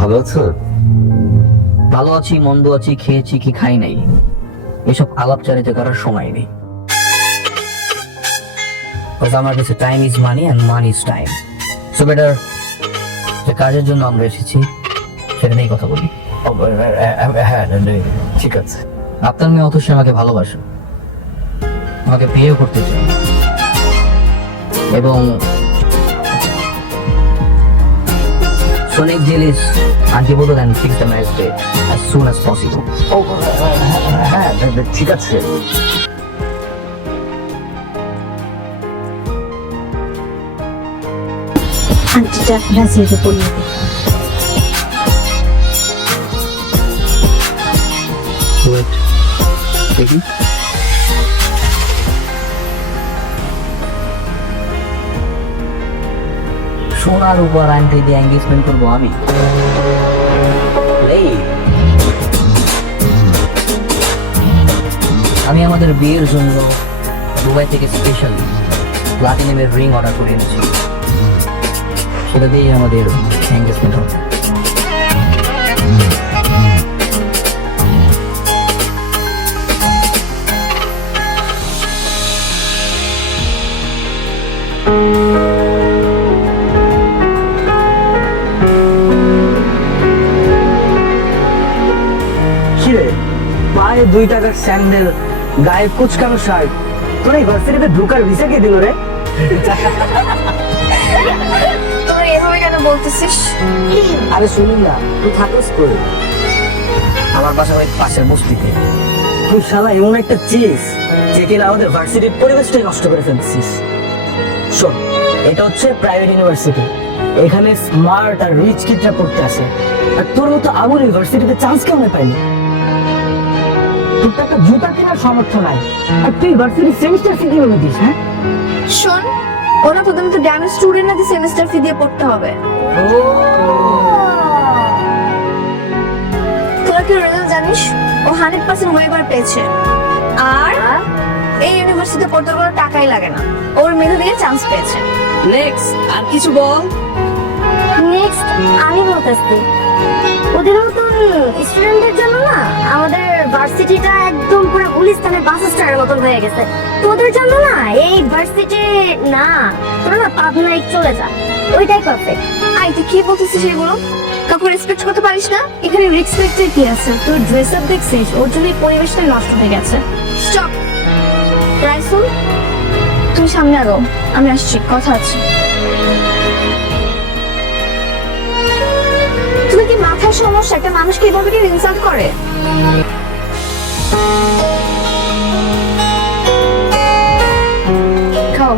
ভালো আছো? ভালো আছি, মন্দ আছি, খেয়েছি কি খাই নাই, এসব আলাপচারিতা করার সময় নেই। আমার কাছে time is money and money is time. So better যে কাজের জন্য আমরা এসেছি সেটা নিয়েই কথা বলি। হ্যাঁ, ঠিক আছে। আপনার মেয়ে অথচ আমাকে ভালোবাসে, আমাকে বিয়েও করতে চায়, এবং Sonic Jail is unable and fix the marriage date as soon as possible. হ্যাঁ, ঠিক আছে। আন্টিটা রাজিয়াকে পড়িয়ে দিই। Wait, দেখি। সোনার উপর আন্টি দিয়ে এঙ্গেজমেন্ট করবো আমি? এই, আমি আমাদের বিয়ের জন্য দুবাই থেকে স্পেশালি প্লাটিনামের রিং অর্ডার করে এনেছি, সেটা দিয়ে আমাদের এঙ্গেজমেন্ট হবে। কিরে, পায়ে 2 টাকার স্যান্ডেল, গায়ে কুচকানো শার্ট, তোর এই ভার্সিটিতে ঢোকার ভিসা কে দিল রে? তোর এভাবে কেন বলতেছিস? আরে শুনি না, তুই থাকস করে আমার বাসা ওই পাশের বস্তিতে। তুই শালা এমন একটা চিজ যে কিনা আমাদের ভার্সিটির পরিবেশটাই নষ্ট করে ফেলছিস। শোন, এটা হচ্ছে প্রাইভেট ইউনিভার্সিটি, এখানে স্মার্ট আর রিচ কিডরা পড়তে আসে, আর তোর মতো আমার ইউনিভার্সিটিতে চান্স কেমন পাইনি? তোর তো একটা জুতা কেনার সামর্থ্য নাই, আর তুই ভার্সিটির সেমিস্টার ফি কিভাবে দিস? হ্যাঁ, শোন, ওরা প্রথমত ড্যামেজ স্টুডেন্ট নাকি সেমিস্টার ফি দিয়ে পড়তে হবে। তোরা কি রেজাল্ট জানিস? ও 100% ওয়েবার পেয়েছে, আর এই ইউনিভার্সিটিতে পড়তে কোনো টাকাই লাগে না, ওর মেধা দিয়ে চান্স পেয়েছে। নেক্সট আর কিছু বল। নেক্সট আমি বলতেছি, ওদের মতন স্টুডেন্টদের জন্য না আমাদের ভার্সিটিটা একদম পুরো গুলিস্তানের বাস স্ট্যান্ডের মতন হয়ে গেছে। তোদের জন্য না এই ভার্সিটি না, তোরা না পাবনায় চলে যা, ওইটাই পারফেক্ট। আই, তুই কি বলতেছিস এগুলো? কাউকে রেসপেক্ট করতে পারিস না? এখানে রেসপেক্টের কি আছে? তোর ড্রেস আপ দেখছিস, ওর জন্য এই পরিবেশটাই নষ্ট হয়ে গেছে। স্টপ রাইসুল, তুমি সামনে আগাও, আমি আসছি, কথা আছে। তুমি কি মাথার সমস্যা? একটা মানুষকে এভাবে কেউ ইনসাল্ট করে? খাও।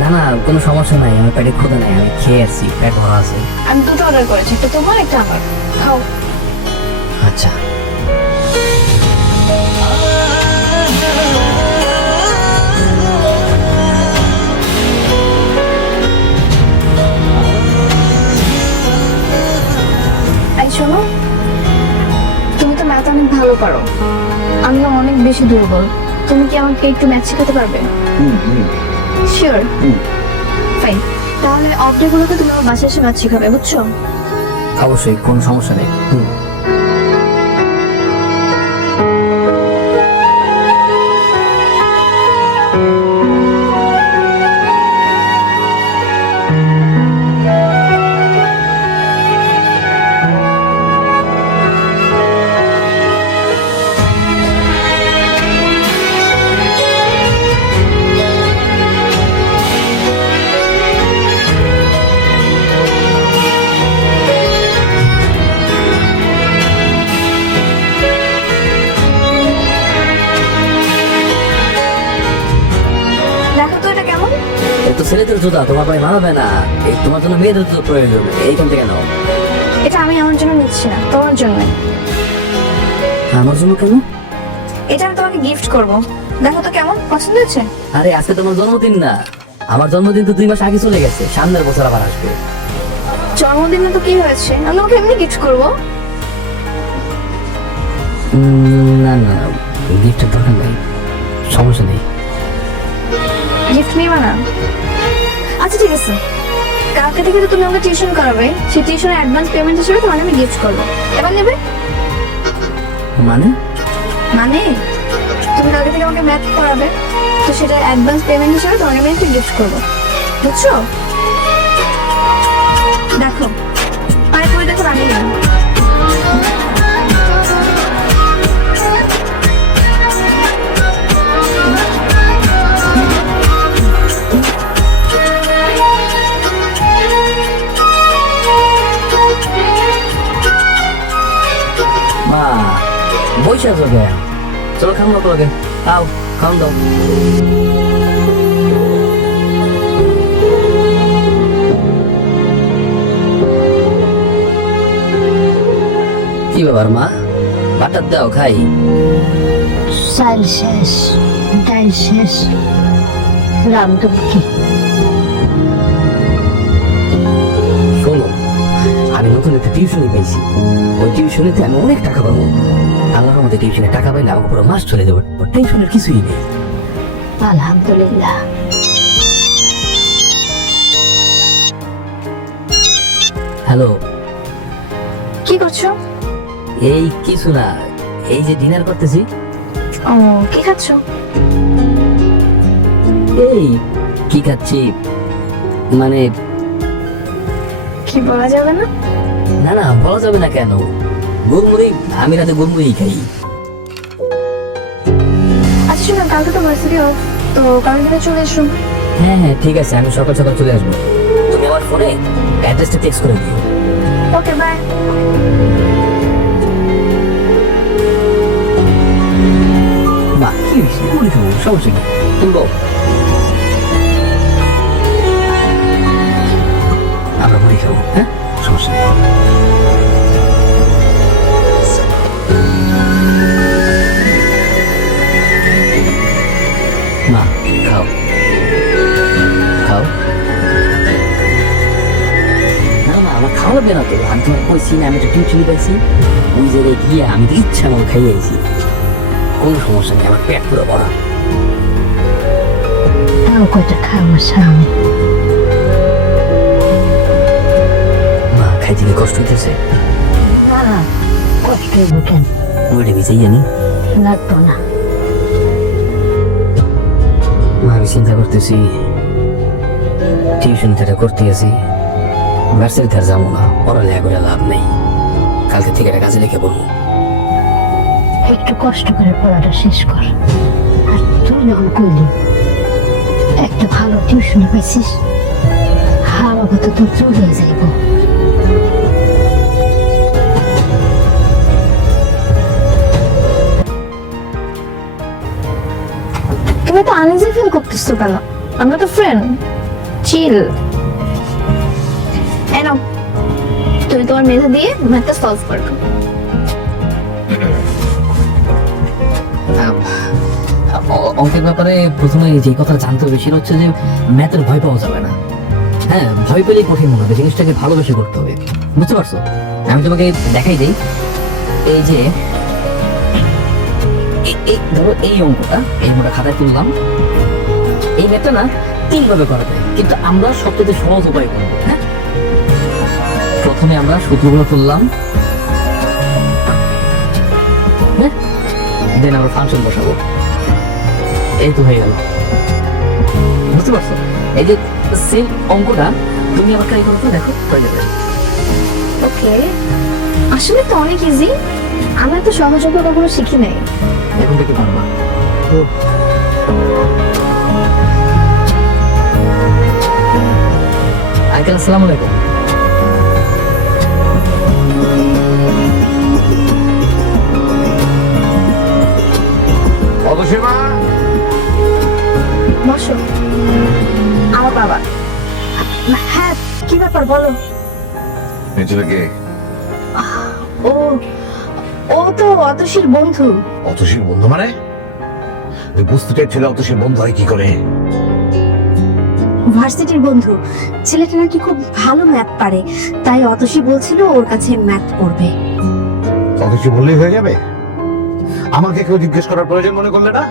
না না, কোনো সমস্যা নাই, আমার পেটে ক্ষুধা নাই, আমি খেয়ে আসছি, পেট ভরা আছে। আমি দুটো অর্ডার করেছি, একটা তোমার একটা আমার। খাও। আচ্ছা। এই শোনো, তুমি তো ম্যাথ অনেক ভালো পারো, আমি অনেক বেশি দুর্বল। তুমি কি আমাকে একটু ম্যাথ শেখাতে পারবে? শিওর? ফাইন, তাহলে অফ ডে গুলোতে তুমি আমার বাসায় এসে ম্যাথ শেখাবে, বুঝছো? অবশ্যই, কোনো সমস্যা নেই। দেখো তো এটা কেমন? এই তো ছেলেদের জুতা, তোমার ভাই মানাবে না, এই তোমার জন্য মেয়েদের জুতো প্রয়োজন, এইখান থেকে নাও। এটা আমি আমার জন্য নিচ্ছি না, তোমার জন্য। আমার জন্য কেন? এটা আমি তোমাকে গিফট করব, দেখো তো কেমন, পছন্দ হয়েছে? আরে আজকে তোমার জন্মদিন না, আমার জন্মদিন তো 2 মাস আগে চলে গেছে, সামনের বছর আবার আসবে। জন্মদিনে তো কি হয়েছে, আমি তোমাকে এমনি গিফট করবো। না না, গিফটের দরকার নেই, সমস্যা নেই। গিফট নিবা না? আচ্ছা ঠিক আছে, কালকে থেকে তো তুমি আমাকে টিউশন করাবে, সেই টিউশনের অ্যাডভান্স পেমেন্ট হিসেবে তোমাকে আমি গিফট করবো। এবার নেবে? মানে মানে তুমি কালকে থেকে আমাকে ম্যাথ করাবে, তো সেটা অ্যাডভান্স পেমেন্ট হিসেবে তোমাকে আমি একটা গিফট করবো, বুঝছো? দেখো পায়ে পরে দেখো রানি না। মা বসে আছো কে? চলো খাম না তোকে, আও খাম দাও। কি ব্যাপার মা, বাটার দাও খাই। চাল শেষ, ডাল শেষ, রাম তো কি? শোনো, আমি নতুন একটা টিউশনি পেয়েছি, ওই টিউশনিতে আমি অনেক টাকা পাবো। আল্লাহর আমাদের টিউশনে টাকা পাইলে আমাকে পুরো মাস চলে যাবে, টেনশনের কিছুই নেই। আলহামদুলিল্লাহ। হ্যালো, কি করছো? এই কিছু না, এই যে ডিনার করতেছি। ও, কি খাচ্ছো? এই কি খাচ্ছি মানে, কি বলা যাবে না? না না বলা যাবে না কেন, গুড়মুড়ি, আমি রাতে গুড়মুড়ি খাই। আচ্ছা শোনো, কালকে তো ভার্সিটি অফ, তো কালকে থেকে চলে এসো। হ্যাঁ হ্যাঁ ঠিক আছে, আমি সকাল সকাল চলে আসবো। তুমি আমার ফোনে অ্যাড্রেসটা টেক্সট করে দিও। Okay bye. মা কি হয়েছে, মুড়ি খাবো, সমস্যা কি, তুলবো? আমরা মুড়ি খাবো, হ্যাঁ সমস্যা নেই। মা খাও খাও। না না আমার খাওয়াবে না তো, আমি তোমার কইছি না আমি একটা টিউশনি পাইছি, ওই জায়গায় গিয়ে আমি তো ইচ্ছা আমার খাইয়ে আইছি, কোনো সমস্যা নেই, আমার পেট পুরো ভরা। তাও কয়টা খাও আমার সামনে। মা খাইতে কি কষ্ট হইতেছে? না, কষ্ট হইব কেন? ওইটা ভিজেই জানি। লাগতো না। মা আমি চিন্তা করতেছি, টিউশন যেটা করতে আছি ভার্সিটিতে আর যাবো না, পড়ালেখা করে লাভ নেই, কালকে থেকে একটা কাজে লেগে পড়বো। একটু কষ্ট করে পড়াটা শেষ কর। আর তুই যখন কইলি একটা ভালো টিউশনে পাইছিস, আমাকে তো তোর চলে যাইব। তুমি তো আনইজি ফিল করতেছো কেন? আমরা তো ফ্রেন্ড, চিল। এনো, তুমি তোমার মেধা দিয়ে ম্যাথটা সলভ করো। অঙ্কের ব্যাপারে প্রথমে যে কথা জানতে হবে সেটা হচ্ছে যে ম্যাথের ভয় পাওয়া যাবে না। হ্যাঁ, ভয় পেলেই কঠিন মনে হবে, জিনিসটাকে ভালোবেসে করতে হবে, বুঝতে পারছো? আমি তোমাকে দেখাই দিই, এই যে ধরো এই অঙ্কটা খাতায় তুললাম, এই ম্যাথটা না 3 ভাবে করা যায়, কিন্তু আমরা সবচেয়ে সহজ উপায় করবো। হ্যাঁ, প্রথমে আমরা সূত্রগুলো তুললাম, হ্যাঁ, দেন আমরা ফাংশন বসাবো, এই তো হয়ে গেল, বুঝতে পারছো? এই যে সেম অঙ্কটা তুমি আবার ট্রাই করো তো, দেখো হয়ে যাবে। ওকে, আসলে তো অনেক ইজি, আমরা তো সহজ অঙ্ক কখনো শিখি নাই। এখন থেকে পারবা। আঙ্কেল আসসালামু আলাইকুম। অতসীমা, বসো। আমার বাবা। হ্যাঁ, কি ব্যাপার বলো? কে? ও ও তো অতসীর বন্ধু। অতসীর বন্ধু মানে? তুই বুঝতে চাইছিলে অতসীর বন্ধু হয় কি করে? ভার্সিটির বন্ধু, ছেলেটা নাকি খুব ভালো ম্যাথ পারে, তাই অতসী বলছিল ওর কাছে ম্যাথ পড়বে। অতসী বললেই হয়ে যাবে? আমাকে কেউ জিজ্ঞেস করার প্রয়োজন মনে করলে না?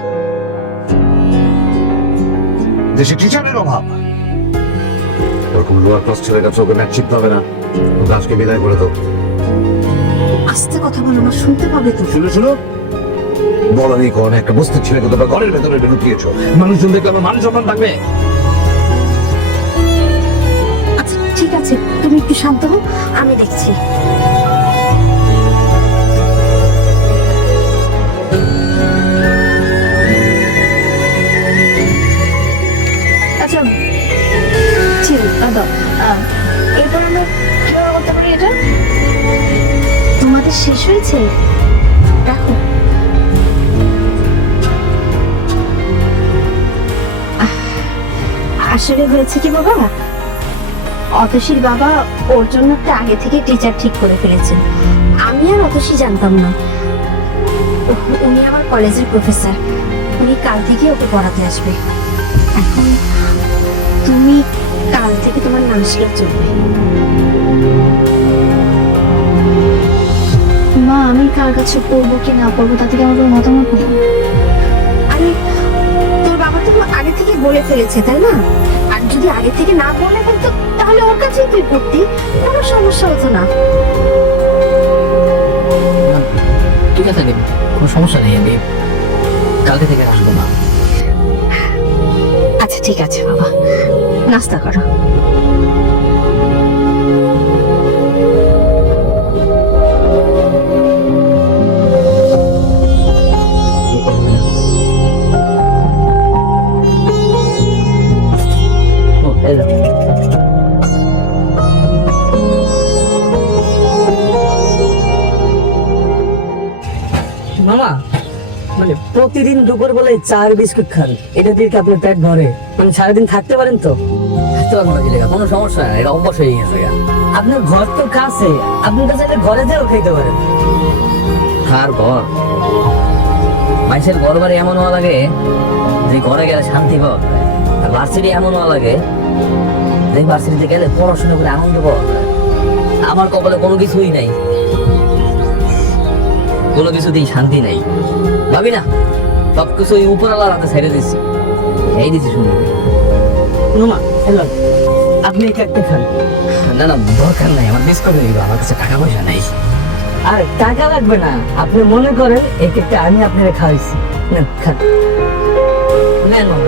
দেশে টিচারের অভাব, তোর এরকম লোয়ার ক্লাস ছেলের কাছে ওকে ম্যাচ শিখতে হবে না, ওকে আজকে বিদায় করে দাও। আস্তে কথা বলো না, শুনতে পাবে তো। শুনো শুনো, বলা নেই কোন একটা বস্তির ছেলেকে তোমরা ঘরের ভেতরে ঢুকিয়েছো, মানুষজন দেখলে আমার মান সম্মান থাকবে? আচ্ছা ঠিক আছে, তুমি একটু শান্ত হও, আমি দেখছি। আচ্ছা ঠিক দাও, এরপর আমরা কিভাবে করতে পারি এটা? তোমাদের শেষ হয়েছে? রাখো। আসলে হয়েছে কি বাবা, অতসীর বাবা ওর জন্য একটা আগে থেকে টিচার ঠিক করে ফেলেছেন। আমি আর অতসী জানতাম না। উনি আমার কলেজের প্রফেসর, উনি কাল থেকে ওকে পড়াতে আসবে। এখন তুমি কাল থেকে তোমার নাম শিখে চলবে। মা আমি কার কাছে পড়বো কি না পড়বো তাতে কি আমার কোনো মতামত নেই? আরে তোর বাবা তো আগে থেকে বলে ফেলেছে তাই না? আর যদি আগে থেকে না বলে ফেলতো তাহলে ওর কাছেই তুই পড়তি, কোনো সমস্যা হতো না। ঠিক আছে দেব, কোনো সমস্যা নেই, আমি কালকে থেকে আসবো না। আচ্ছা ঠিক আছে বাবা, নাস্তা করো। ও, এই নাও। মামা, মানে প্রতিদিন দুপুর বেলায় চার বিস্কুট খান, এটা দিয়ে কি আপনার পেট ভরে? মানে সারাদিন থাকতে পারেন তো? থাকতে পারবো না জিলেকা, কোনো সমস্যা নেই, এটা অভ্যাস হয়ে গেছে গা। আপনার ঘর তো কাছে, আপনি তো চাইলে ঘরে যেও খেতে পারেন। আর ঘর, মানুষের ঘর বাড়ি এমন হওয়া লাগে যে ঘরে গেলে শান্তি পাওয়া যায়, আর ভার্সিটি এমন হওয়া লাগে যে ভার্সিটিতে গেলে পড়াশোনা করে আনন্দ পাওয়া যায়। আমার কপালে কোনো কিছুই নাই, কোনো কিছুতেই শান্তি নাই, ভাবি না সবকিছু ওই উপরওয়ালার হাতে ছেড়ে দিচ্ছি, এই দিচ্ছি শুনুন। মামা হ্যালো, আপনি এই কেকটা খান। না না দরকার নাই, আমার মিস করে দিবা, আমার কাছে টাকা পয়সা নাই। আর টাকা লাগবে না, আপনি মনে করেন এই কেকটা আমি আপনাকে খাওয়াইছি, না খান। নেন মামা।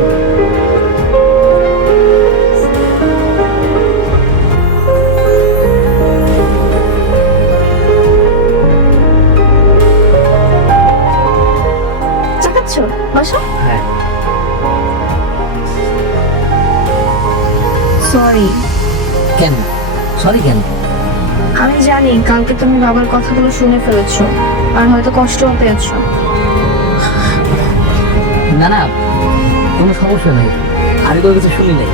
চাকাচ্ছ বসো। হ্যাঁ সরি। কেন সরি কেন? আমি জানি কালকে তুমি বাবার কথাগুলো শুনে ফেলেছো আর হয়তো কষ্টও পেয়েছো। না না কোনো সমস্যা নেই, আমি কোনো কিছু শুনি নাই।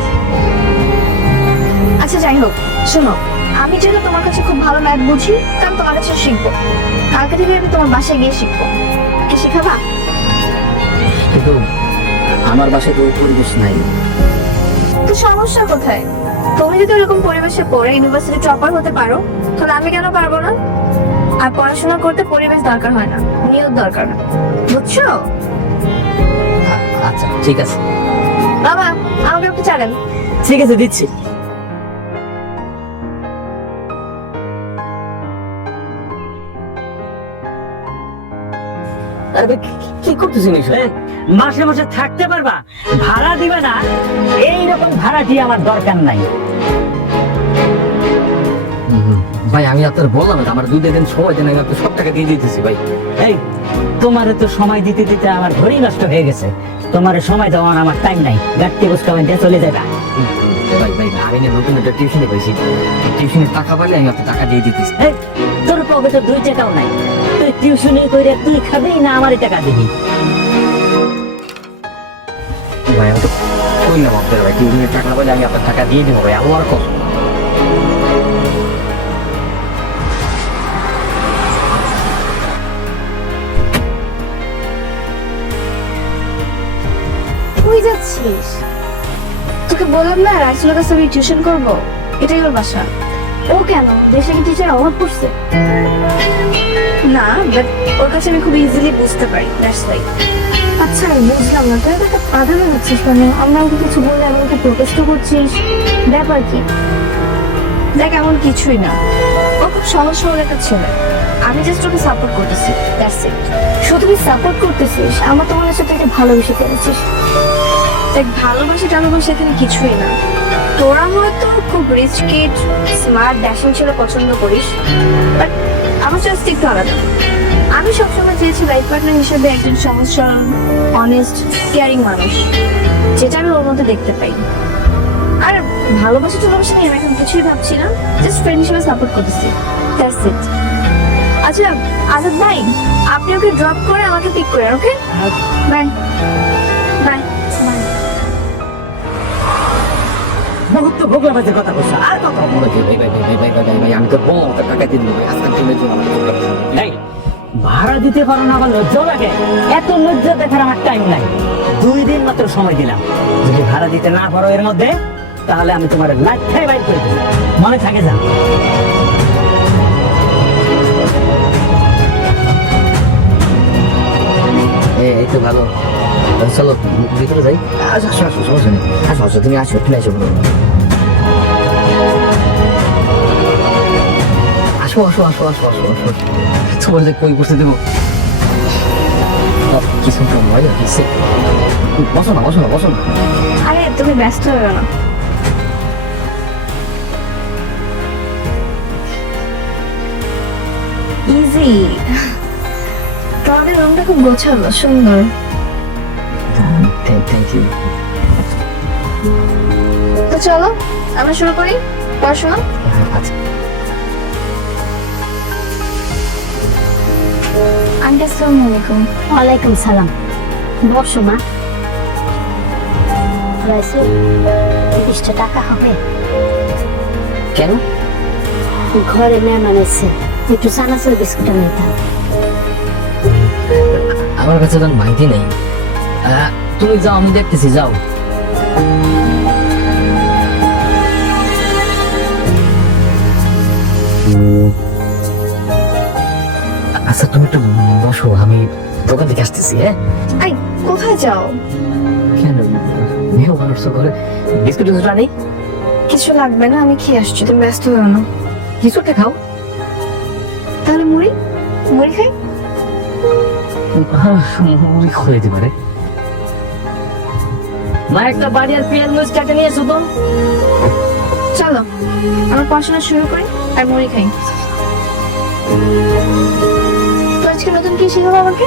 আচ্ছা যাই হোক, শোনো, আমি যেহেতু তোমার কাছে খুব ভালো ম্যাথ বুঝি তা আমি তোমার কাছে শিখবো। কালকে থেকে আমি তোমার বাসায় গিয়ে শিখবো। কি শেখাবা? কিন্তু আমার বাসায় তো ওই পরিবেশ নাই। তো সমস্যা কোথায়? তুমি যদি ওরকম পরিবেশে পড়ে ইউনিভার্সিটি টপার হতে পারো তাহলে আমি কেন পারবো না? আর পড়াশোনা করতে পরিবেশ দরকার হয় না, নিয়ত দরকার, বুঝছো? আচ্ছা ঠিক আছে। বাবা আমাকে একটু চা দেন। ঠিক আছে দিচ্ছি। আরে কি করতেছি নিশা? মাসে মাসে থাকতে পারবা, ভাড়া দিবে না, এইরকম ভাড়াটি আমার দরকার নাই। ভাই আমি আপনার বললাম না, আমার 2 দিন সময় দেন, আমি আপনার সব টাকা দিয়ে দিতেছি ভাই। এই তোমারে তো সময় দিতে দিতে আমার ঘড়ি নষ্ট হয়ে গেছে, তোমার সময় দেওয়ার আমার টাইম নাই, গাড়িতে বসে দিয়ে চলে যাবা। ভাই ভাই আমি না নতুন একটা টিউশনে পাইছি, টিউশনের টাকা পাইলে আমি আপনার টাকা দিয়ে দিতেছি। এই তোর পকেটে 2 টাকাও নাই, তুই টিউশনি করে তুই খাবি না আমারই টাকা দিবি? ভাই আমি তো কইলাম আপনার ভাই, টিউশনের টাকা পাইলে আমি আপনার টাকা দিয়ে দেবো ভাই, আল্লাহর কসম। তুই যাচ্ছিস? তোকে বললাম না রাইসুলের কাছে আমি টিউশন করবো, এটাই ওর বাসা। ও কেন, দেশে কি টিচার অভাব পড়ছে? না, বাট ওর কাছে আমি খুব ইজিলি বুঝতে পারি, দ্যাটস লাইক আচ্ছা আমি বুঝলাম না, তুই একটা প্রাধান্য দিচ্ছিস কেন? আমরা ওকে কিছু বললে আমাকে প্রোটেস্ট করছিস, ব্যাপার কি? দেখ এমন কিছুই না, ও খুব সহজ সরল একটা ছেলে, আমি জাস্ট ওকে সাপোর্ট করতেছি, দ্যাটস ইট। শুধু তুই সাপোর্ট করতেছিস, আমার তো মনে হচ্ছে তুই ওকে ভালোবেসে ফেলেছিস। দেখ ভালোবাসা টালোবাসা এখানে কিছুই না, তোরা হয়তো খুব রিচ কিড, স্মার্ট, ড্যাশিং ছেলে পছন্দ করিস, বাট আমার চয়েস একটু আলাদা। আমি সবসময় চেয়েছি লাইফ পার্টনার হিসেবে একজন সহজ সরল, অনেস্ট, কেয়ারিং মানুষ, যেটা আমি ওর মধ্যে দেখতে পাই। আর ভালোবাসা টালোবাসা নিয়ে আমি এখন কিছুই ভাবছি না, জাস্ট ফ্রেন্ড হিসেবে সাপোর্ট করতেছি, দ্যাটস ইট। আচ্ছা আজাদ ভাই, আপনি ওকে ড্রপ করে আমাকে পিক করেন, ওকে? Bye bye bye. বহুত তো ভোগলাবাজের কথা বলছো, আর কথা বলো। ভাই আমি তো বল টাকা দিন ভাই, আজকে চলে এই, ভাড়া দিতে পারো না, আবার লজ্জাও লাগে? এত লজ্জা দেখার আমার টাইম নাই। 2 দিন মাত্র সময় দিলাম, যদি ভাড়া দিতে না পারো এর মধ্যে, তাহলে আমি তোমার লাইফটাই বাইর করে দেবো, মনে থাকে যা। এই তো ভালো, চলো ভিতরে যাই। আসো আসো আসো, সমস্যা নেই, আসো আসো, তুমি আসো, তুমি আসো, আসো আসো আসো আসো আসো আসো, তোমার যে কই বসতে দেবো কিছু তো মজা হয়েছে। বসো না বসো না বসো না। আরে তুমি ব্যস্ত হয়ে না, ইজি। তোমাদের রুমটা খুব গোছালো, সুন্দর। Thank you. তো চলো আমরা শুরু করি পড়াশোনা। আচ্ছা আন্টি আসসালামু আলাইকুম। ওয়ালাইকুম সালাম। বসো মা। রাইসু, 20টা টাকা হবে? কেন? ঘরে মেহমান এসে, একটু চানাচুর বিস্কুট নিতাম। আমার কাছে তো মাইতি নেই, তুমি যাও, আমি দেখতেছি, যাও। আচ্ছা তুমি একটু বসো, আমি দোকান থেকে আসতেছি। হ্যাঁ আই কোথায় যাও? কেন মেয়ে মানুষ তো ঘরে বিস্কুট টিস্কুট আনি। কিছু লাগবে না, আমি খেয়ে আসছি, তুমি ব্যস্ত হও না। কিছু একটা খাও। তাহলে মুড়ি, মুড়ি খাই। মুড়ি খুলে দিতে পারে। মা একটা বাড়ি আর পেঁয়াজ মরিচ কাটে নিয়ে এসো তো। চলো আমরা পড়াশোনা শুরু করি আর মুড়ি খাই। তো আজকে নতুন কি শেখাবো আমাকে?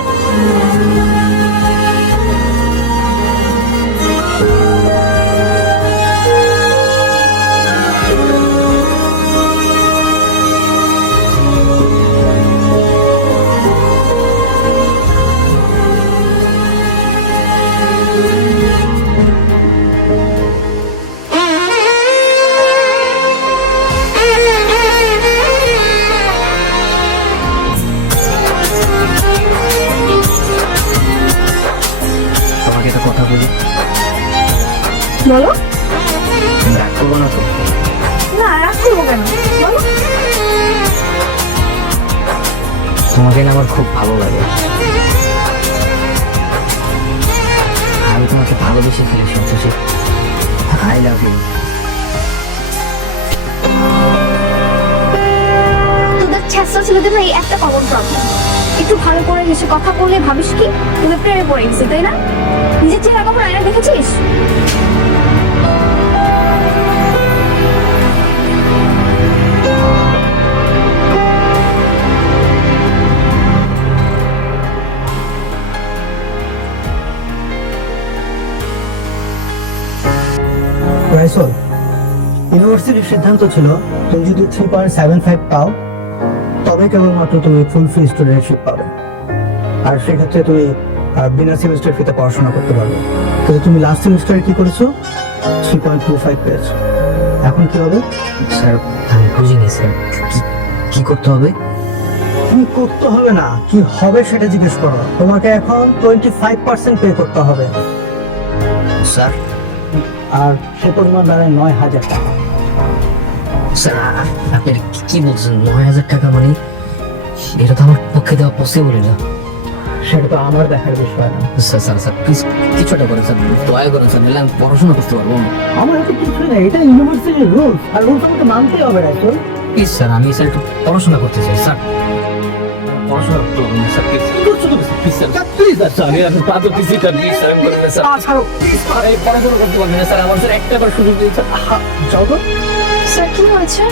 তোমাকে একটা কথা বলি, বলো। রাগ করবো না তো? না রাগ করবো কেন, বলো। তোমাকে না আমার খুব ভালো লাগে, আমি তোমাকে ভালোবেসে ফেলেছি, অথচ আই লাভ ইউ। তোদের ছেঁচড়া ছেলেদের না এই একটা কমন প্রবলেম, একটু ভালো করে হেসে কথা বললে ভাবিস কি তোদের প্রেমে পড়ে গেছে, তাই না? নিজের চেহারা কখনো আয়না দেখেছিস? রাইসল, ইউনিভার্সিটির সিদ্ধান্ত ছিল তুমি যদি 3.75 পাও তবে কেবলমাত্র তুমি ফুল ফি স্টুডেন্টশিপ পাবে, আর সেক্ষেত্রে তুমি বিনা সেমিস্টার ফিতে পড়াশোনা করতে পারবে। কিন্তু তুমি লাস্ট সেমিস্টারে কি করেছো? 3.25 পেয়েছো। এখন কি হবে? স্যার আমি বুঝিনি স্যার, কি করতে হবে? কি করতে হবে না, কি হবে সেটা জিজ্ঞেস করো। তোমাকে এখন 25% পে করতে হবে, স্যার আর সে পরিমাণ দাঁড়ায় 9,000 টাকা। স্যার আপনি কি বলছেন? 9,000 টাকা মানে এটা তো আমার পক্ষে দেওয়া পসিবল না। সেটা তো আমার দেখার বিষয় না। স্যার স্যার স্যার প্লিজ কিছু একটা করেন স্যার, দয়া করেন স্যার, নাহলে আমি পড়াশোনা করতে পারবো না। আমার হাতে কিছুই না, এটা ইউনিভার্সিটির রুলস, আর রুলস আমাকে মানতেই হবে রাইসুল। প্লিজ স্যার, আমি স্যার একটু পড়াশোনা করতে চাই স্যার, পড়াশোনা করতে পারবো না sir, please please sir please sir, আমি পা ধরতেছি স্যার, প্লিজ স্যার আমি করবেন না স্যার, ছাড়ো স্যার এই পড়াশোনা করতে পারবেন না স্যার, আমার স্যার একটা বার সুযোগ দিন স্যার। যাও তো। স্যার কি হয়েছে?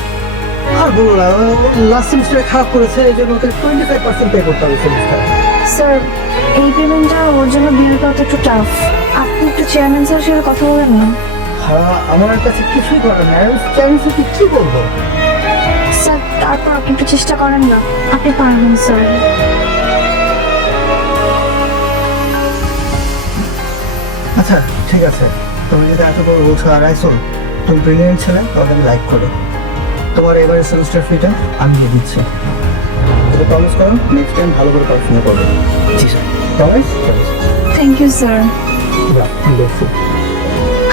আর বলো না, লাস্ট সেমিস্টারে খারাপ করেছে, এই জন্য ওকে 25% পে করতে হবে সেমিস্টার। স্যার এই পেমেন্টটা ওর জন্য বিল করা একটু টাফ। আপনি একটু চেয়ারম্যান স্যারের সাথে কথা বলেন না। হ্যাঁ, আমার কাছে কিছুই করার নাই, আমি চ্যালেঞ্জকে কি বলবো? স্যার তারপর আপনি একটু চেষ্টা করেন না, আপনি পারবেন স্যার। আচ্ছা ঠিক আছে, তুমি যদি এত করে বলছো, আর রাইসুল তুমি ব্রিলিয়েন্ট ছেলে, তাহলে আমি লাইক করি। তোমার এবারে সেমিস্টার ফিটা আমি দিয়ে দিচ্ছি। তুমি প্রমিস করো নেক্সট টাইম ভালো করে পড়াশোনা করবে। জি sir. Promise? Thank you sir. দেখছি।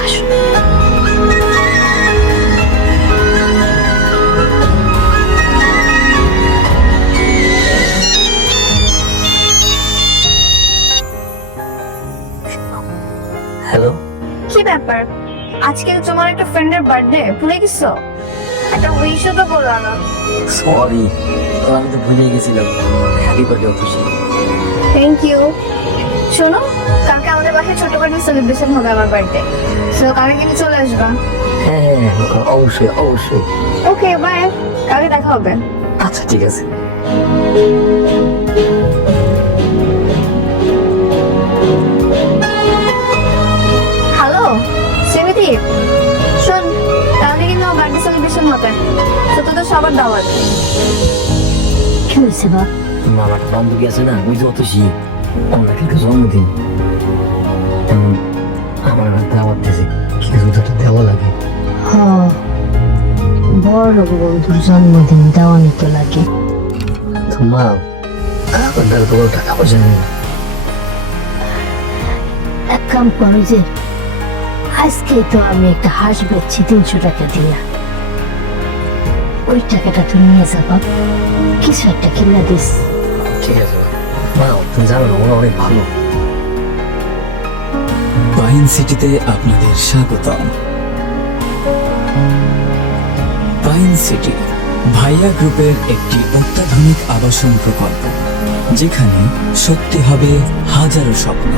আসুন। হ্যালো, কি ব্যাপার, আজকে তোমার একটা ফ্রেন্ডের বার্থডে, ভুলে গেছো? একটা উইশও তো করলাম না। সরি আমি তো ভুলে গেছিলাম, happy birthday Atasi. Thank you. শোনো, কালকে আমাদের বাসায় ছোটখাটো সেলিব্রেশন হবে আমার বার্থডে, সো কালকে কিন্তু চলে আসবা। হ্যাঁ অবশ্যই অবশ্যই। ওকে বাই, কালকে দেখা হবে। আচ্ছা ঠিক আছে। হ্যালো সেমিতি, শোন কালকে কিন্তু আমার বার্থডে সেলিব্রেশন হবে, তো তোদের সবার দাওয়াত। কি হয়েছে বাপ? আমার একটা বান্ধবী আছে না, ওই যে অতসী, ওনার একটা জন্মদিন, আমার দাওয়াত দিয়েছে, কিছু তো দেওয়া লাগে। হ, বড় বন্ধুর জন্মদিন দেওয়ানি তো লাগে। তো মা, আমার দ্বারা তো কোনো টাকা পয়সা নেই। এক কাম করো যে, আজকে তো আমি একটা হাঁস বেচছি 300 টাকা দিয়া, ওই টাকাটা তুমি নিয়ে যাবা, কিছু একটা কিনে দিস। ঠিক আছে মা, তুমি জানো না ওরা অনেক ভালো। পাইন সিটিতে আপনাদের স্বাগতম। পাইন সিটি ভাইয়া গ্রুপের একটি অত্যাধুনিক আবাসন প্রকল্প, যেখানে সত্যি হবে হাজারো স্বপ্ন।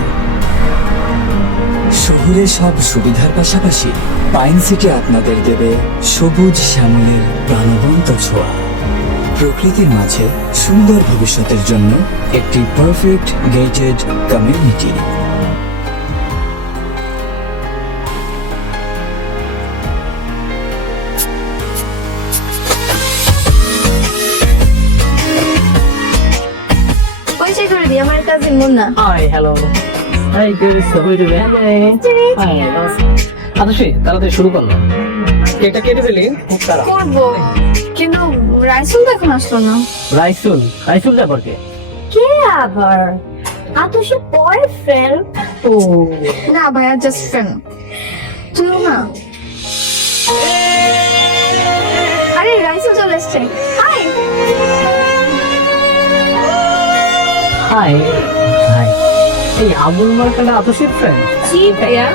শহুরে সব সুবিধার পাশাপাশি পাইন সিটি আপনাদের দেবে সবুজ শ্যামলের প্রাণবন্ত ছোঁয়া, প্রকৃতির মাঝে সুন্দর ভবিষ্যতের জন্য একটি পারফেক্ট গেটেড কমিউনিটি। পরিচয় করে দিই, আমার cousin Munna. Hi hello, hi Carissa, হই রে হাই। আদর্শী তাড়াতাড়ি শুরু করলো, কেকটা কেটে ফেলি খুব তাড়া। করবো, কিন্তু রাইসুল তো এখন আসলো না। রাইসুল, রাইসুল ব্যাপারকে কে আবার? আতসে বয়ফ্রেন্ড? ও না ভাইয়া, জাস্ট ফ্রেন্ড। তুইও না? আরে রাইসুল চলে এসছে। হাই। High high. এই আবুল মার্কাটা আতসীর ফ্রেন্ড? জি ভাইয়া।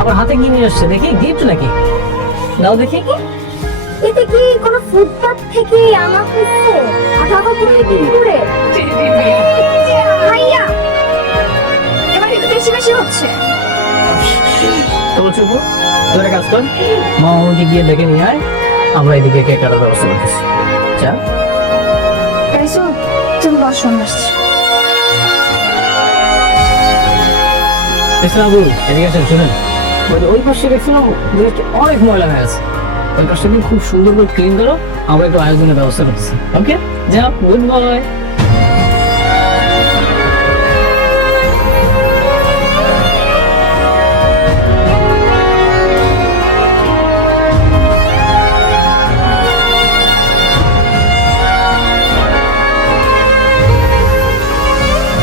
আবার হাতে কি নিয়ে আসছে দেখি, গিফট নাকি? দাও দেখি। এতে কি কোনো ফুটপাত থেকে আনা হয়েছে? টাকা করে কি করে? ভাইয়া এবার একটু বেশি বেশি হচ্ছে। তোর চুপ, তোর কাজ কর, মা ওকে গিয়ে দেখে নিয়ে আয়, আমরা এদিকে কেক কাটার ব্যবস্থা করতেছি। যা। রাইসুল তুমি বসো, আমি আসছি। ইসলামপুর এদিকে আসেন, শুনেন, ওই পাশে দেখছিলাম জিনিসটা অনেক ময়লা হয়ে আছে, ওই পাশটা দিয়ে খুব সুন্দর করে ক্লিন করো, আমরা একটু আয়োজনের ব্যবস্থা করতেছি। ওকে যা, গুড বয়।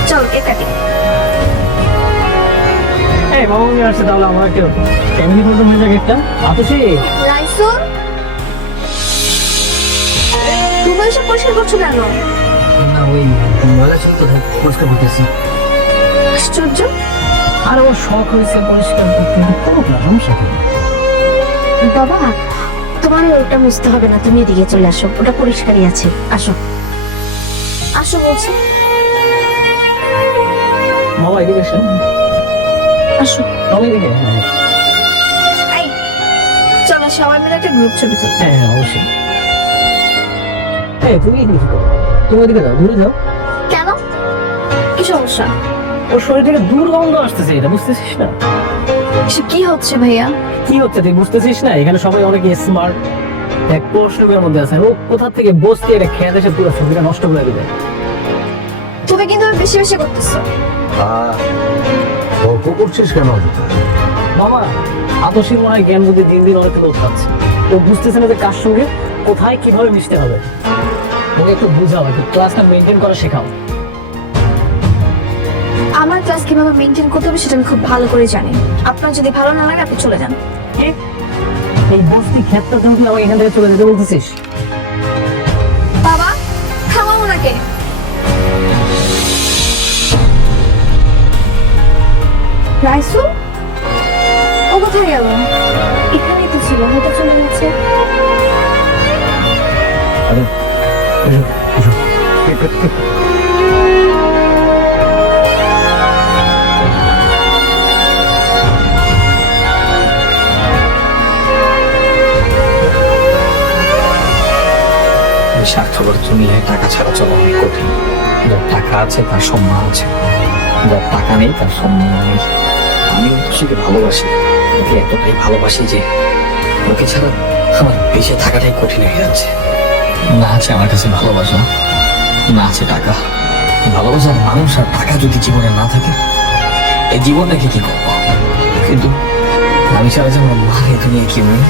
চল কেক কাটি। এই মামা নিয়ে আসছে, তাহলে আমরা কেউ ফ্যামিলি ফটো হয়ে যাক একটা। আতসী রাইসুল তুমি এসব পরিষ্কার করছো কেন? না ওই ময়লা ছিল তো তাই পরিষ্কার করতেছি। আশ্চর্য। আর আমার শখ হয়েছে পরিষ্কার করতে, কিন্তু কোনো না, সমস্যা কি? বাবা তোমার ওটা মুছতে হবে না, তুমি এদিকে চলে আসো, ওটা পরিষ্কারই আছে, আসো। আসো বলছি, মামা এদিকে আসেন। আসো। মামা এদিকে। এই চলো সবাই মিলে একটা গ্রুপ ছবি তুলি। হ্যাঁ হ্যাঁ অবশ্যই। হ্যাঁ তুমি এদিকে কি করো? তুমি এদিকে যাও, দূরে যাও। কেন, কি সমস্যা? ওর শরীর থেকে দুর্গন্ধ আসতেছে, এটা বুঝতেছিস না? সে কি হচ্ছে ভাইয়া? কি হচ্ছে তুই বুঝতেছিস না? এখানে সবাই অনেক স্মার্ট, এক প্রশ্নের মধ্যে আছে, ও কোথা থেকে বসতে এটা খেয়ে দেশে পুরো ছবিটা নষ্ট করে দিবে। তুমি কিন্তু বেশি বেশি করতেছো। গল্প করছিস কেন? মামা আদর্শিক মনে হয় জ্ঞান বুদ্ধি দিন দিন অনেক লোক পাচ্ছে, ও বুঝতেছে না যে কার সঙ্গে কোথায় কিভাবে মিশতে হবে। ওকে একটু বুঝাও, একটু ক্লাসটা মেনটেন করা শেখাও। আমার ক্লাস কিভাবে মেনটেন করতে হবে সেটা আমি খুব ভালো করে জানি। আপনার যদি ভালো না লাগে আপনি চলে যান। এই বস্তি ক্ষেত্রে তুমি আমাকে এখান থেকে চলে যেতে বলতেছিস? বাবা থামাও ওনাকে। রাইসু ও কোথায় গেল? এখানেই তো ছিল, হয়তো চলে গেছে। স্বার্থপর দুনিয়ায় টাকা ছাড়া চলা অনেক কঠিন। যার টাকা আছে তার সম্মান আছে, যার টাকা নেই তার সম্মান নেই। আমি তোকে ভালোবাসি, ওকে এতটাই ভালোবাসি যে ওকে ছাড়া আমার বেঁচে থাকাটাই কঠিন হয়ে যাচ্ছে। না আছে আমার কাছে ভালোবাসা, না আছে টাকা। ভালোবাসার মানুষ আর টাকা যদি জীবনে না থাকে, এই জীবনটাকে কি করবো? কিন্তু আমি ছাড়া যে আমার মা এই দুনিয়া কেউ নেই।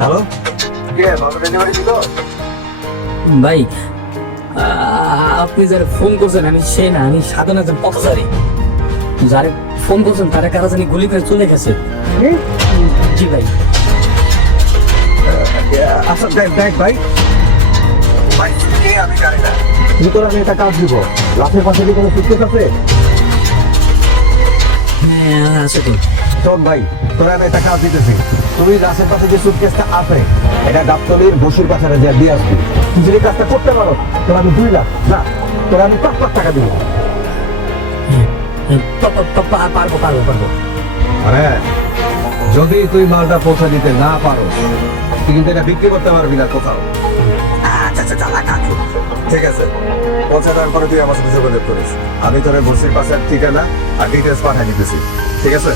হ্যালো, কে বাবা ডেলিভারি দিল? ভাই আপনি যারা ফোন করছেন আমি সে না, আমি সাধারণ একজন পথচারী। যারে ফোন করছেন তারা কারা জানি গুলি করে চলে গেছে। জি ভাই। আচ্ছা দেখ দেখ ভাই, আমি জানি না। তুমি তোর আমি একটা কাজ দিব, লাশের পাশে কি কোনো সুটকেস আছে? হ্যাঁ আছে তো। শোন ভাই, তোরা আমি একটা কাজ দিতেছি, তুই লাশের পাশে যে সুটকেসটা আছে এটা গাবতলির বসুর কাছারে যা দিয়ে আসবি। তুই যদি কাজটা করতে পারো তোরা আমি 2 লাখ না, তোরা আমি 5 লাখ টাকা দিব। পারবো পারবো পারবো। মানে যদি তুই মালটা পৌঁছে দিতে না পারো তুই কিন্তু এটা বিক্রি করতে পারবি না কোথাও। আচ্ছা ঠিক আছে, পৌঁছে দেওয়ার পরে তুই আমার সাথে যোগাযোগ করিস। আমি তোর বসির পাশের ঠিকানা আর ডিটেলস পাঠিয়ে দিতেছি, ঠিক আছে?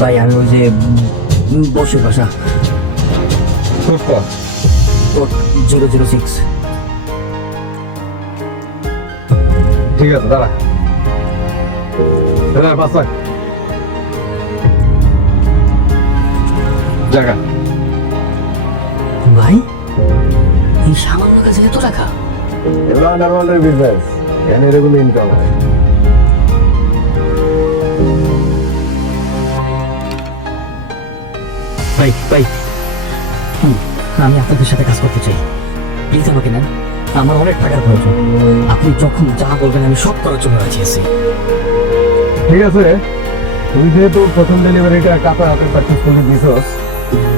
ভাই আমি ওই যে বসে বাসা 006। ঠিক আছে, দাঁড়া 5 লাখ জায়গা। ভাই এই সামান্য কাছে এত টাকা? এগুলো আন্ডারওয়ার্ল্ডের বিজনেস, এখানে এরকম ইনকাম হয়। ভাই ভাই আমি আপনাদের সাথে কাজ করতে চাই, প্লিজ আমাকে নেন, আমার অনেক টাকার প্রয়োজন, আপনি যখন যা বলবেন আমি সব করার জন্য রাজি আছি। ঠিক আছে, তুমি যেহেতু প্রথম ডেলিভারিটা কাপা হাতে সাকসেসফুলি দিছস,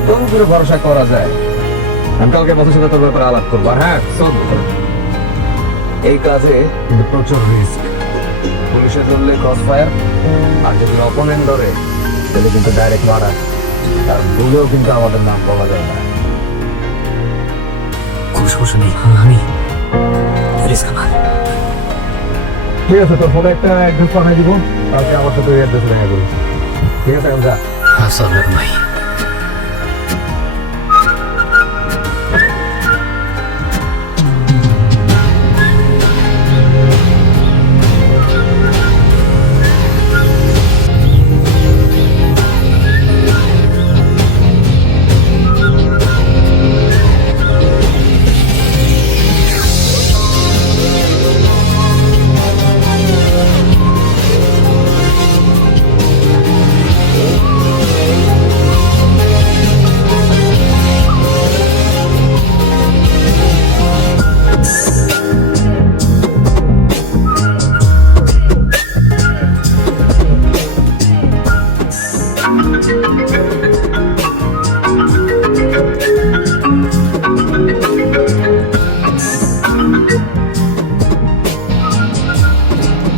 তোর উপরে ভরসা করা যায়। আমি কালকে বসের সাথে তোর ব্যাপারে আলাপ করবো। আর হ্যাঁ শোন, এই কাজে কিন্তু প্রচুর রিস্ক। পুলিশে ধরলে ক্রস ফায়ার, আর যদি অপোনেন্ট ধরে তাহলে কিন্তু ডাইরেক্ট মারা। আর ভুলেও কিন্তু আমাদের নাম বলা যায় না। কোনো সমস্যা নেই, আমি রিস্ক আমার। ঠিক আছে, তোর ফোনে একটা অ্যাড্রেস পাঠিয়ে দিব, কালকে আমার সাথে ওই অ্যাড্রেসে দেখা করিস। ঠিক আছে, এখন যা। আসসালামু আলাইকুম ভাই।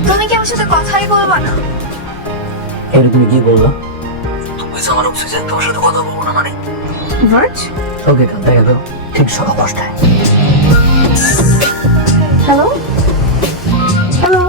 তুমি কি আমার সাথে কথাই বলবা না? এরকম কি বললো? তুমি আমার অফিসে তোমার সাথে কথা বলবো না মানে? ভার্জ, ওকে, কাল দেখা করো ঠিক সকাল 10টায়। Hello hello.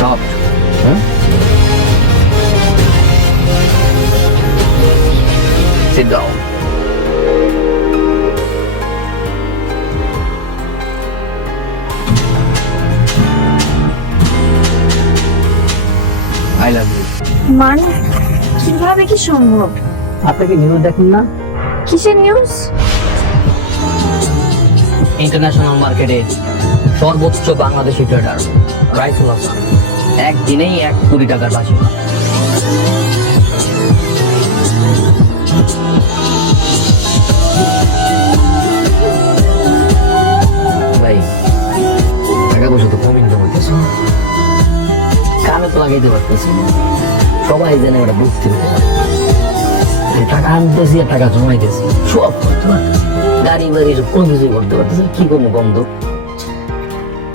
সব sit down. I love you. মানে কিভাবে কি সম্ভব? আপনি কি নিউজ দেখেন না? কিসের নিউজ? ইন্টারন্যাশনাল মার্কেটে সর্বোচ্চ বাংলাদেশি ট্রেডার রাইসুল হাসান একদিনেই 1 কোটি টাকার বাজি। ভাই টাকা পয়সা তো কম ইনকাম করতেছে, কানে তো লাগাইতে পারতেছি না, সবাই জানে ওটা বুঝতে হবে। টাকা আনতেছি আর টাকা জমাইতেছি, সব করতে পারতেছি, গাড়ি বাড়ি সব কোনো কিছুই করতে পারতেছি, কি করবো বন্ধ।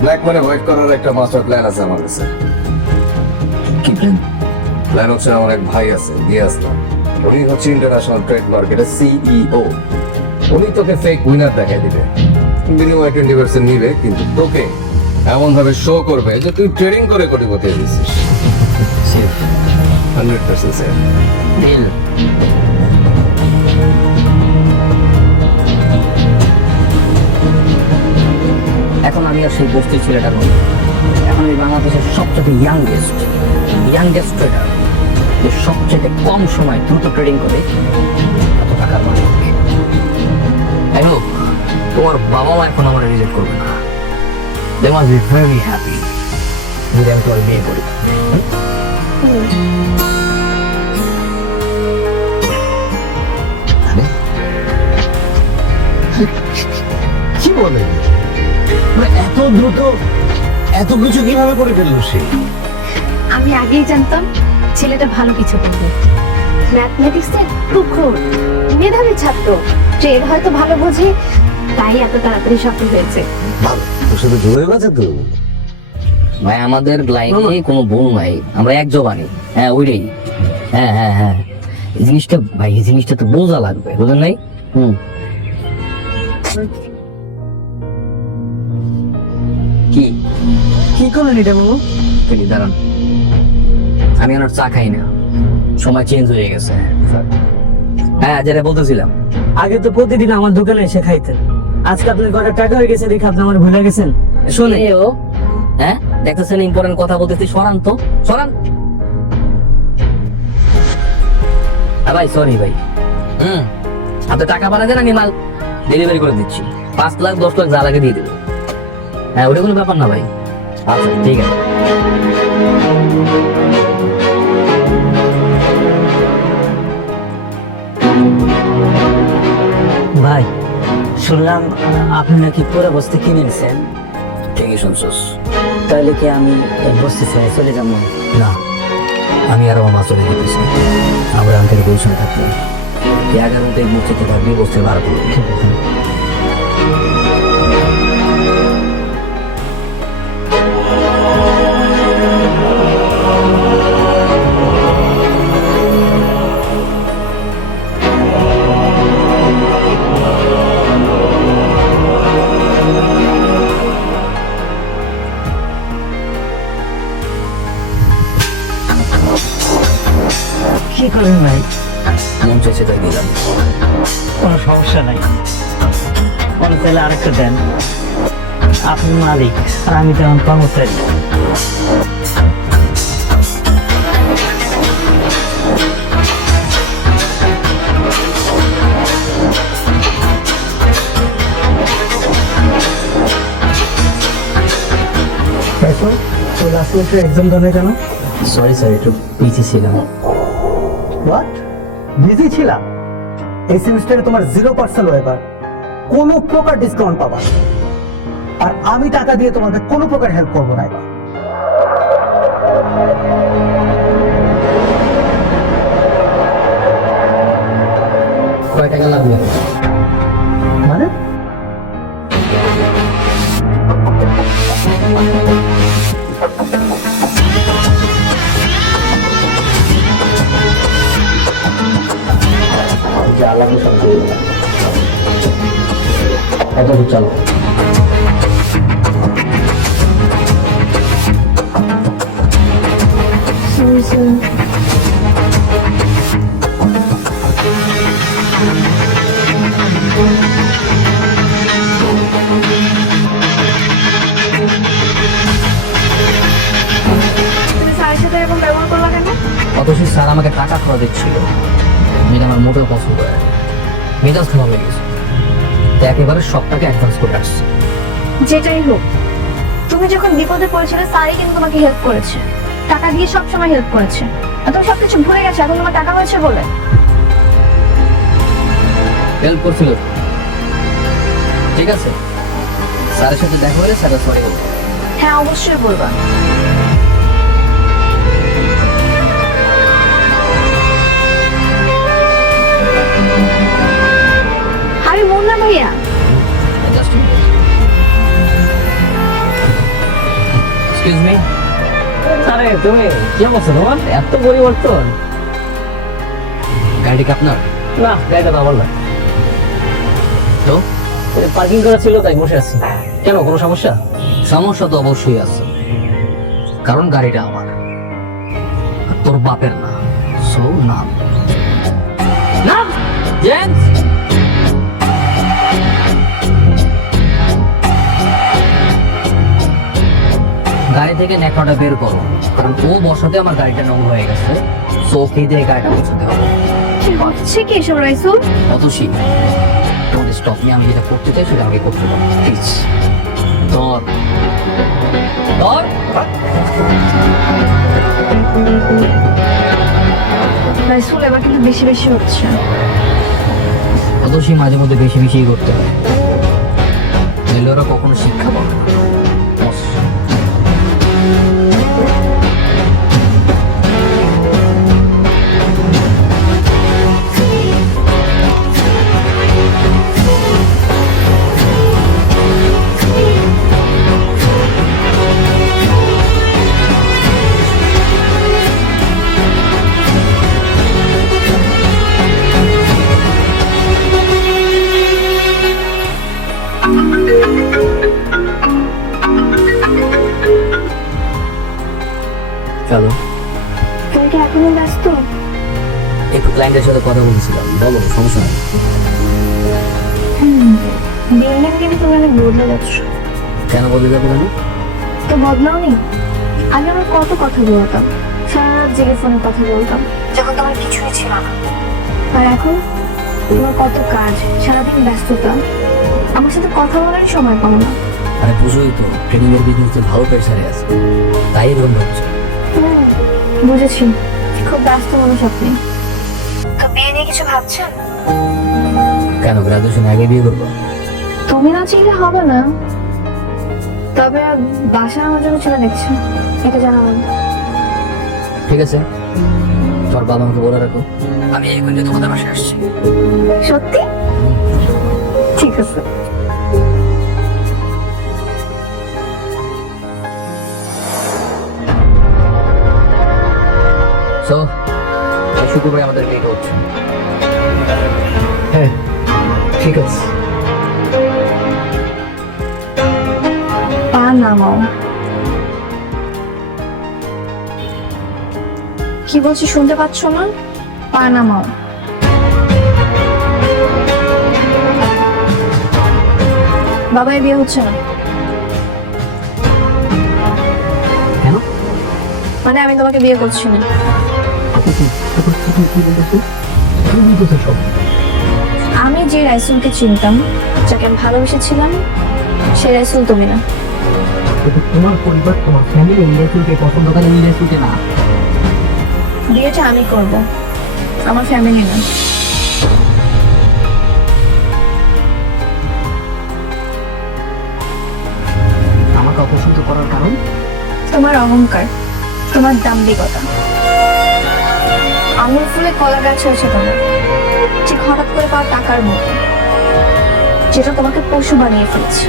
ব্ল্যাক মানে হোয়াইট করার একটা মাস্টার প্ল্যান আছে আমার কাছে। কি প্ল্যান? প্ল্যান হচ্ছে, আমার এক ভাই আছে গিয়াস নাম, উনি হচ্ছে ইন্টারন্যাশনাল ট্রেড মার্কেটের সিইও। উনি তোকে ফেক উইনার দেখাই দিবে, বিনিময়ে 20% নিবে, কিন্তু তোকে এমন ভাবে শো করবে যে তুই ট্রেডিং করে কোটিপতি হয়ে দিছিস। 100% সেফ ডিল। এখন আমি আর সেই বস্তির ছেলেটা নই, এখন এই বাংলাদেশের সবচেয়ে ইয়াংগেস্ট ট্রেডার, যে সবচেয়ে কম সময় দ্রুত ট্রেডিং করে এত টাকার মালিক। আই হোপ তোমার বাবা মা এখন আমার রিজেক্ট করবে না, they must be very happy যদি আমি তোমার বিয়ে করি। কি বলে? এত দ্রুত এত কিছু কিভাবে করে ফেললো সে? আমি আগেই জানতাম ছেলেটা ভালো কিছু করবে। ম্যাথমেটিক্সে প্রখর, মেধাবী ছাত্র, ট্রেড হয়তো ভালো বোঝে, তাই এত তাড়াতাড়ি সফল হয়েছে। ভালো, তোর সাথে জোরে গেছে তো। ভাই আমাদের লাইনে কোনো ভুল নাই, আমরা এক জবানি। হ্যাঁ ওইটাই, হ্যাঁ হ্যাঁ হ্যাঁ, এই জিনিসটা ভাই, এই জিনিসটা তো বোঝা লাগবে, বুঝলেন নাই? কি করলেন এটা মামু? তুমি দাঁড়ান, আমি আর চা খাই না, সময় চেঞ্জ হয়ে গেছে। হ্যাঁ, যেটা বলতেছিলাম, আগে তো প্রতিদিন আমার দোকানে এসে খাইতেন, আজকে আপনার ঘরে টাকা হয়ে গেছে দেখে আপনি আমার ভুলে গেছেন। শোনে এ ও, হ্যাঁ দেখতেছেন ইম্পর্টেন্ট কথা বলতেছি, সরান তো সরান। ভাই সরি ভাই, আপনি টাকা পাঠান দেন, আমি মাল ডেলিভারি করে দিচ্ছি, 5 লাখ 10 লাখ যা লাগে দিয়ে দেবো। হ্যাঁ, ওটা কোনো ব্যাপার না ভাই। আচ্ছা ঠিক আছে। ভাই, শুনলাম আপনি নাকি পুরো বস্তি কিনে নিছেন। ঠিকই শুনছস। তাহলে কি আমি এই বস্তি ছেড়ে চলে যাবো? না, আমি আর আমার মা চলে যেতেছি, আমরা আঙ্কেল গুলশানে থাকবো। 11তে বসতে পারবি, বসতে ভাড়া করবি। কি করবেন ভাই? মন চেয়েছে তাই দিলাম। কোনো সমস্যা নাই, মনে চাইলে আরেকটা দেন। আপনি মালিক আর আমি তেমন কর্মচারী। রাইসল, তো লাস্ট ইয়ার এক্সাম জানে কেন? সরি স্যার, একটু পিছিয়ে ছিলাম। হোয়াট? বিজি ছিলাম? এই সেমিস্টারে তোমার 0% ওয়েবার, কোনো প্রকার ডিসকাউন্ট পাবা না। আর আমি টাকা দিয়ে তোমাকে কোনো প্রকার হেল্প করবো না এবার। কয় টাকা লাগবে? মানে যা লাগবে সব দিয়ে দিলাম। কত দূর চলো? Sorry sir. তুমি স্যারের সাথে এরকম ব্যবহার করলা কেন? অথচ স্যার আমাকে টাকা খাওয়া দিচ্ছিল, যেটা আমার মোটেও পছন্দ হয় না। মেজাজ খারাপ হয়ে গেছে, তো একেবারে সব টাকা অ্যাডভান্স করে আসছে। যেটাই হোক, তুমি যখন বিপদে পড়েছিলে স্যারই কিন্তু তোমাকে হেল্প করেছে, টাকা দিয়ে সব সময় হেল্প করেছে। আর তুমি সবকিছু ভুলে গেছো এখন তোমার টাকা হয়েছে বলে। হেল্প করছিল তো। ঠিক আছে, স্যারের সাথে দেখা হলে স্যারের সরি বলবো। হ্যাঁ অবশ্যই বলবা। আরে মুন্না ভাইয়া, জাস্ট এক্সকিউজ মি। আরে তুমি কি অবস্থা তোমার? এত পরিবর্তন? গাড়ি কি আপনার? না, গাড়িটা তো আমার না, তো পার্কিং করা ছিল তাই বসে আছি। কেন, কোনো সমস্যা? সমস্যা তো অবশ্যই আছে, কারণ গাড়িটা আমার, আর তোর বাপের না। সো নাম নাম জেমস। গাড়ি থেকে নেকড়াটা বের করো, কারণ ও বসাতে আমার গাড়িটা নোংরা হয়ে গেছে। সো ওকে দিয়ে গাড়িটা বসাতে হবে। হচ্ছে কি এসব রাইসুল? অত শিখ তোমাদের স্টপ নিয়ে আমি যেটা করতে চাই সেটা আমাকে করতে পারো প্লিজ। ধর ধর। রাইসুল এবার কিন্তু বেশি বেশি হচ্ছে। অতসী মাঝে মধ্যে বেশি বেশি করতে হয়, নইলে ওরা কখনো শিক্ষা পাবে না। বস। চলো। তুমি কি এখনো ব্যস্ত? একটু ক্লায়েন্টের সাথে কথা বলছিলাম, বলো, সমস্যা নেই। দিন দিন কিন্তু তুমি অনেক বদলে যাচ্ছ। কেন বলে যাবো কেন? তো বদলাও নি। আগে আমরা কত কথা বলতাম, সারা রাত জেগে ফোনে কথা বলতাম যখন তোমার কিছুই ছিল না। আর এখন তোমার কত কাজ, সারাদিন ব্যস্ততা, আমার সাথে কথা বলারই সময় পাও না। আরে বুঝোই তো, ট্রেনিং এর বিজনেসে ভালো প্রেসারে আছে, তাই এরকম হচ্ছে। বুঝেছি, খুব ব্যস্ত মানুষ আপনি। তো বিয়ে নিয়ে কিছু ভাবছেন? কেন, গ্রাজুয়েশন আগে বিয়ে করবো? তুমি না চাইলে হবে না, তবে বাসা আমার জন্য ছেলে দেখছে, এটা জানাবো। ঠিক আছে, তোমার বাবা আমাকে বলে রাখো, আমি এই করে তোমাদের বাসায় আসছি। সত্যি? ঠিক আছে। সো শুক্রবার আমাদের বিয়ে করছে। হ্যাঁ, ঠিক আছে। পা নামাও। কি বলছি শুনতে পাচ্ছ না? পা নামাও। বাবাই বিয়ে হচ্ছে না। কেন? মানে আমি তোমাকে বিয়ে করছি না। আমি যে রাইসুলকে চিনতাম, যাকে আমি ভালোবেসেছিলাম, সে রাইসুল তুমি না। তোমার পরিবার, তোমার ফ্যামিলি এই রাইসুলকে পছন্দ করে, এই রাইসুলকে না। বিয়েটা আমি করব, আমার ফ্যামিলি না। আমাকে অপছন্দ করার কারণ? তোমার অহংকার, তোমার দাম্ভিকতা। আঙুল ফুলে কলা গাছ হয়েছে তোমার, ঠিক হঠাৎ করে পাওয়া টাকার মতো, যেটা তোমাকে পশু বানিয়ে ফেলছে।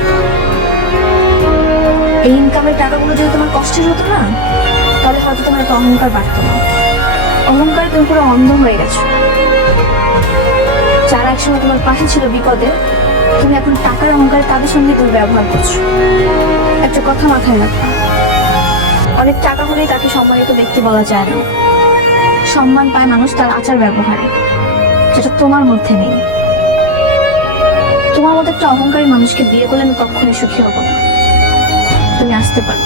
এই ইনকামের টাকাগুলো যদি তোমার কষ্টের হতো না, তাহলে হয়তো তোমার এত অহংকার বাড়তো না। অহংকারে তুমি পুরো অন্ধ হয়ে গেছো। যারা একসময় তোমার পাশে ছিল বিপদে, তুমি এখন টাকার অহংকারে তাদের সঙ্গে তুমি ব্যবহার করছো। একটা কথা মাথায় রাখবা, অনেক টাকা হলেই তাকে সম্মানিত ব্যক্তি বলা যায় না। সম্মান পায় মানুষ তার আচার ব্যবহারে, যেটা তোমার মধ্যে নেই। তোমার মতো একটা অহংকারী মানুষকে বিয়ে করলে আমি কখনোই সুখী হব না। তুমি আসতে পারো।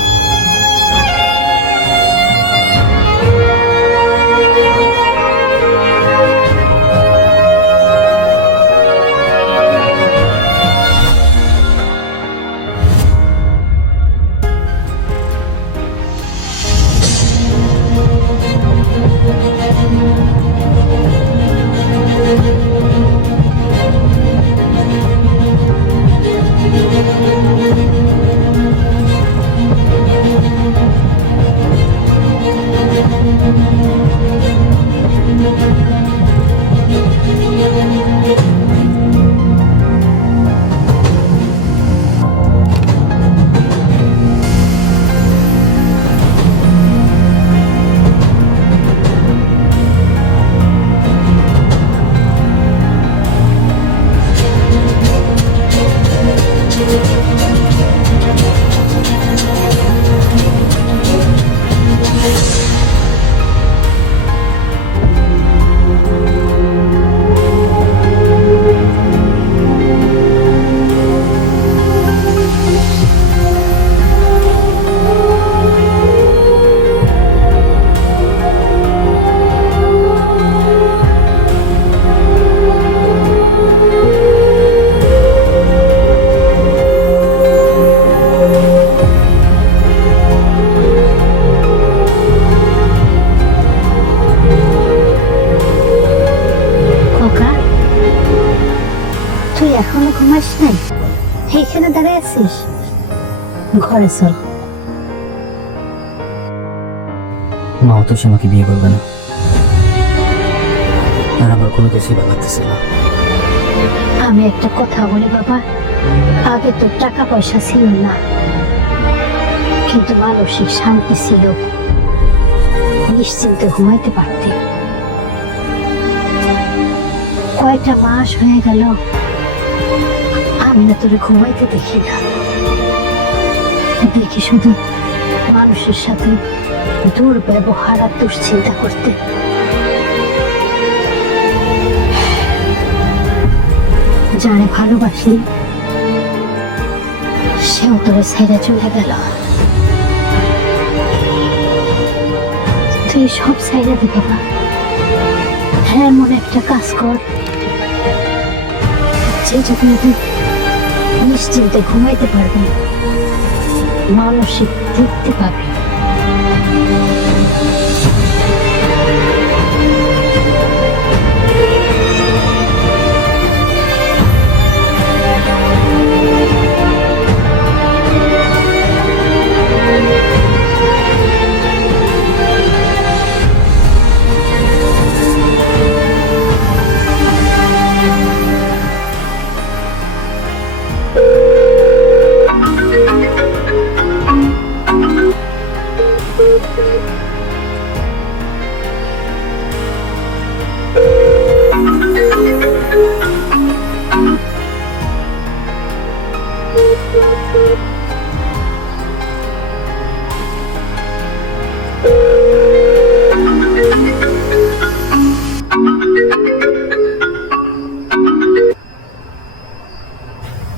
তুই এখনো ঘুমাস নাই? এইখানে দাঁড়িয়ে আছিস? ঘরে চল। মা তো সে আমাকে বিয়ে করবে না, আর আমার কোনো কিছুই ভালো লাগতেছে না। আমি একটা কথা বলি বাবা, আগে তো টাকা পয়সা ছিল না, কিন্তু মানসিক শান্তি ছিল, নিশ্চিন্তে ঘুমাইতে পারতে। কয়টা মাস হয়ে গেল আমি না তোরে ঘুমাইতে দেখি না, দেখি শুধু মানুষের সাথে দুর্ব্যবহার আর দুশ্চিন্তা করতে। যারে ভালোবাসি সেও তোরে ছেড়ে চলে গেল। তুই সব ছেড়ে দিবি না। হ্যাঁ, এমন একটা কাজ কর যেটা তুই নিশ্চিন্তে ঘুমাইতে পারবি, মানসিক তৃপ্তি পাবি।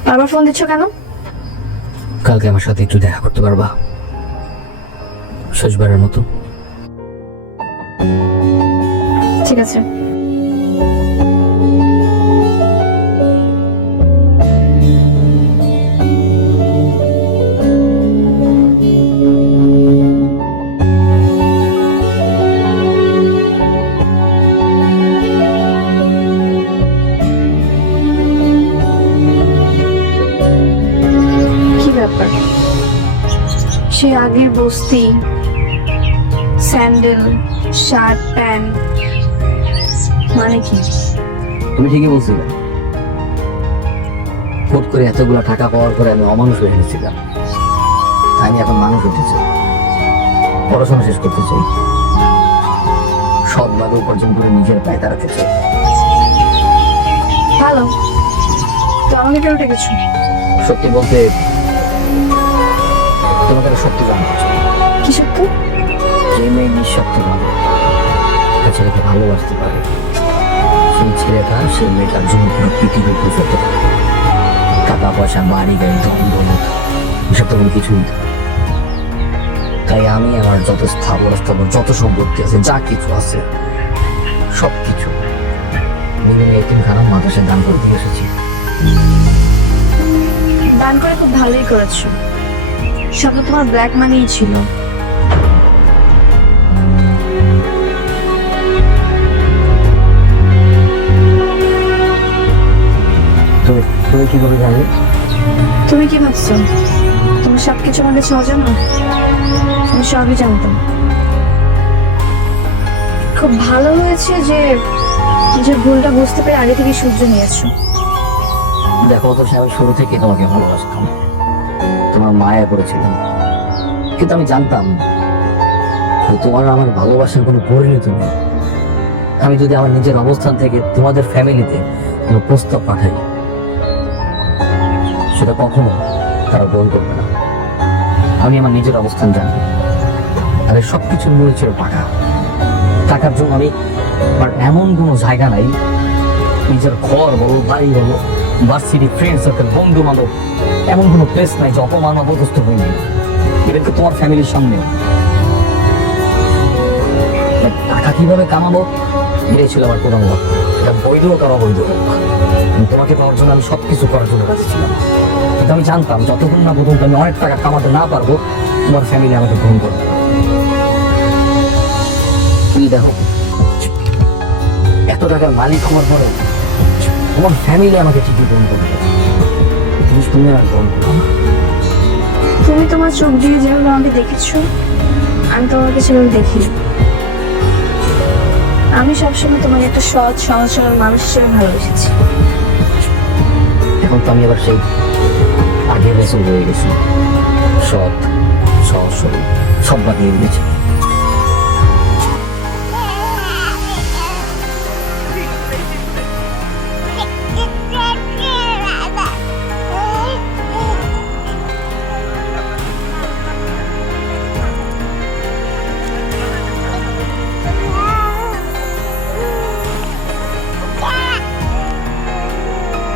বারবার ফোন দিচ্ছ কেন? কালকে আমার সাথে একটু দেখা করতে পারবা? শেষবারের মতো। ঠিক আছে। কি ব্যাপার? সে আগের বস্তি, স্যান্ডেল, শার্ট, প্যান্ট, মানে কি? তুমি ঠিকই বলছিলে। হুট করে এতগুলো টাকা পাওয়ার পরে আমি অমানুষ হয়ে গেছিলাম। আমি এখন মানুষ হতে চাই, পড়াশোনা শেষ করতে চাই, সৎভাবে উপার্জন করে নিজের পায়ে দাঁড়াতে চাই। ভালো, তো আমাকে কেন ডেকেছো? সত্যি বলতে তোমাকে একটা সত্যি জানতে চাই। কি সত্য? যে মেয়ে নিঃস্বার্থভাবে একটা ছেলেকে ভালোবাসতে পারে, সেই ছেলেটা সেই মেয়েটার জন্য পুরো পৃথিবী বুঝতে পারে। টাকা পয়সা, বাড়ি গাড়ি, ধন দৌলত এসব তো কোনো কিছুই না। তাই আমি আমার যত স্থাবর যত সম্পত্তি আছে, যা কিছু আছে, সবকিছু বিভিন্ন এতিমখানা মাদ্রাসায় দান করে দিয়ে এসেছি। দান করে খুব ভালোই করেছো। সব তো তোমার ব্ল্যাক মানিই ছিল। তুমি তুমি কি করে জানলে? তুমি কি ভাবছো তুমি সবকিছু আমাকে সহজে না? আমি সবই জানতাম। খুব ভালো হয়েছে যে নিজের ভুলটা বুঝতে পেরে আগে থেকে সূর্য নিয়েছো। দেখো তো, আমি শুরু থেকে তোমাকে ভালোবাসতাম, তোমার মায়া করেছিলাম, কিন্তু আমি জানতাম যে তোমার আমার ভালোবাসার কোনো পরিণতি নেই। আমি যদি আমার নিজের অবস্থান থেকে তোমাদের ফ্যামিলিতে কোনো প্রস্তাব পাঠাই, সেটা কখনো তারা গ্রহণ করবে না। আমি আমার নিজের অবস্থান জানি, আর এই সবকিছুর মূল ছিল টাকা। টাকার জন্য আমি আমার এমন কোনো জায়গা নাই, নিজের ঘর বলো, বাড়ি বলো, ভার্সিটি, ফ্রেন্ড সার্কেল, বন্ধু বান্ধব, এমন কোনো প্লেস নাই যে অপমান অপদস্থ হয়নি। এটা তো তোমার ফ্যামিলির সামনে। টাকা কিভাবে কামাবো এটাই ছিল আমার প্রধান লক্ষ্য। এটা বৈধ হোক আর অবৈধ হোক, তোমাকে পাওয়ার জন্য আমি সবকিছু করার জন্য রাজি ছিলাম। কিন্তু আমি জানতাম যতক্ষণ না পর্যন্ত আমি অনেক টাকা কামাতে না পারবো, তোমার ফ্যামিলি আমাকে গ্রহণ করবে। তুমি দেখো, এত টাকার মালিক হওয়ার পরে তোমার ফ্যামিলি আমাকে ঠিকই গ্রহণ করবে, তুমি আর গ্রহণ করো না। তুমি তোমার চোখ দিয়ে যেভাবে আমাকে দেখেছো, আমি তোমাকে সেভাবে দেখি। আমি সবসময় তোমাকে একটা সৎ সহজ সরল মানুষ হিসেবে ভালোবেসেছি। এখন তো আমি আবার সেই আগের রেসল হয়ে গেছি, সৎ সহজ সরল সব বাদ দিয়ে গেছি।